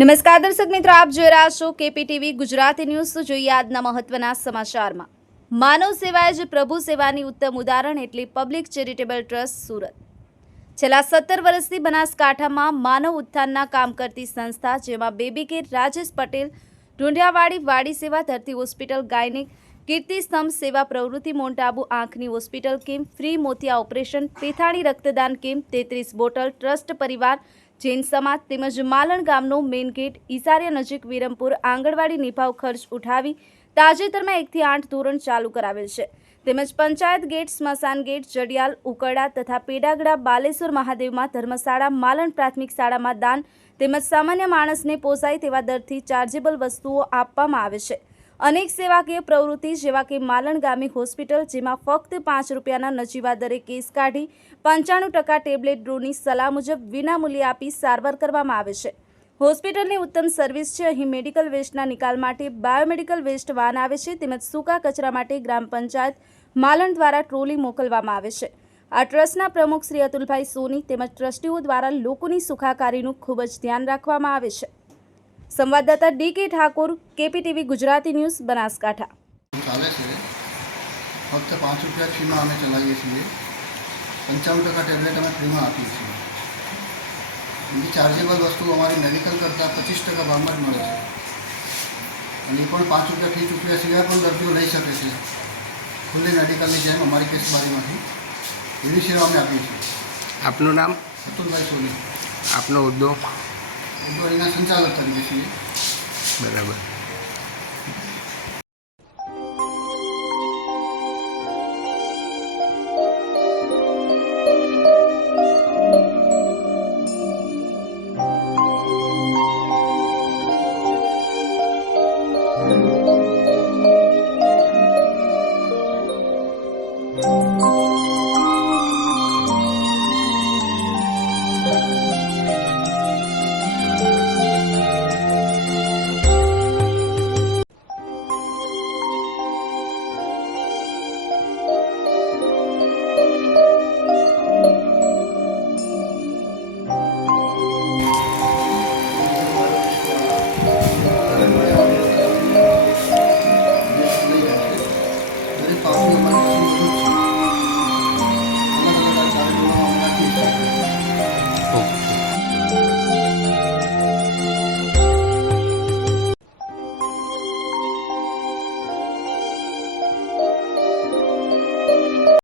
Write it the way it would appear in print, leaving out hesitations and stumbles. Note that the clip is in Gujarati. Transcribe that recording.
નમસ્કાર દર્શક મિત્રો, આપ જોઈ રહ્યા છો કેપીટીવી ગુજરાતી ન્યૂઝ। તો જોઈએ આજના મહત્વના સમાચારમાં। માનવ સેવાએ જ પ્રભુ સેવાની ઉત્તમ ઉદાહરણ એટલે પબ્લિક ચેરિટેબલ ટ્રસ્ટ સુરત। છેલ્લા 17 વર્ષથી બનાસકાંઠામાં માનવ ઉત્થાનના કામ કરતી સંસ્થા, જેમાં બેબી કેર, રાજેશ પટેલ, ઢુંઢિયાવાડી વાડી સેવા, ધરતી હોસ્પિટલ, ગાયનિક, કીર્તિ સ્તંભ સેવા પ્રવૃત્તિ, મોન્ટ આબુ આંખની હોસ્પિટલ કેમ્પ, ફ્રી મોતિયા ઓપરેશન, પેથાણી રક્તદાન કેમ્પ, 33 બોટલ ટ્રસ્ટ પરિવાર, જૈન સમાજ તેમજ માલણ ગામનો મેઇન ગેટ, ઈસારિયા નજીક વિરમપુર આંગણવાડી નિભાવ ખર્ચ ઉઠાવી તાજેતરમાં 1 થી 8 ધોરણ ચાલુ કરાવેલ છે। તેમજ પંચાયત ગેટ, સ્મશાન ગેટ, જડિયાલ, ઉકરડા તથા પેડાગડા, બાલેશ્વર મહાદેવમાં ધર્મશાળા, માલણ પ્રાથમિક શાળામાં દાન તેમજ સામાન્ય માણસને પોસાય તેવા દરથી ચાર્જેબલ વસ્તુઓ આપવામાં આવે છે। અનેક સેવાકીય પ્રવૃત્તિ જેવા કે માલણ ગામી હોસ્પિટલ, જેમાં ફક્ત 5 રૂપિયાના નજીવા દરે કેસ કાઢી 95% ટેબ્લેટ ડ્રોની સલાહ મુજબ વિનામૂલ્યે આપી સારવાર કરવામાં આવે છે। હોસ્પિટલની ઉત્તમ સર્વિસ છે। અહીં મેડિકલ વેસ્ટના નિકાલ માટે બાયોમેડિકલ વેસ્ટ વાન આવે છે, તેમજ સૂકા કચરા માટે ગ્રામ પંચાયત માલણ દ્વારા ટ્રોલી મોકલવામાં આવે છે। આ ટ્રસ્ટના પ્રમુખ શ્રી અતુલભાઈ સોની તેમજ ટ્રસ્ટીઓ દ્વારા લોકોની સુખાકારીનું ખૂબ જ ધ્યાન રાખવામાં આવે છે। સંવાદદાતા D K. Thakor, KPTV Gujarati news, Banaskantha. ચાલે છે ફક્ત 5 રૂપિયા ફીમાં અમે ચલાવીએ છીએ। 95% ટેબ્લેટ અમે ફ્રીમાં આપીએ છીએ। એની ચાર્જેબલ વસ્તુ અમારી મેડિકલ કરતાં 25% ભાવમાં જ મળે છે, અને એ પણ 5 રૂપિયા ફી ચૂકવ્યા સિવાય પણ દર્દીઓ લઈ શકે છે, ખુલ્લી મેડિકલની જેમ અમારી કેસબારીમાંથી। એવી સેવા અમે આપીએ છીએ। આપનું નામ? અતુલભાઈ સોની। આપનો હોદ્દો? એના સંચાલક તરીકે છીએ। બરાબર।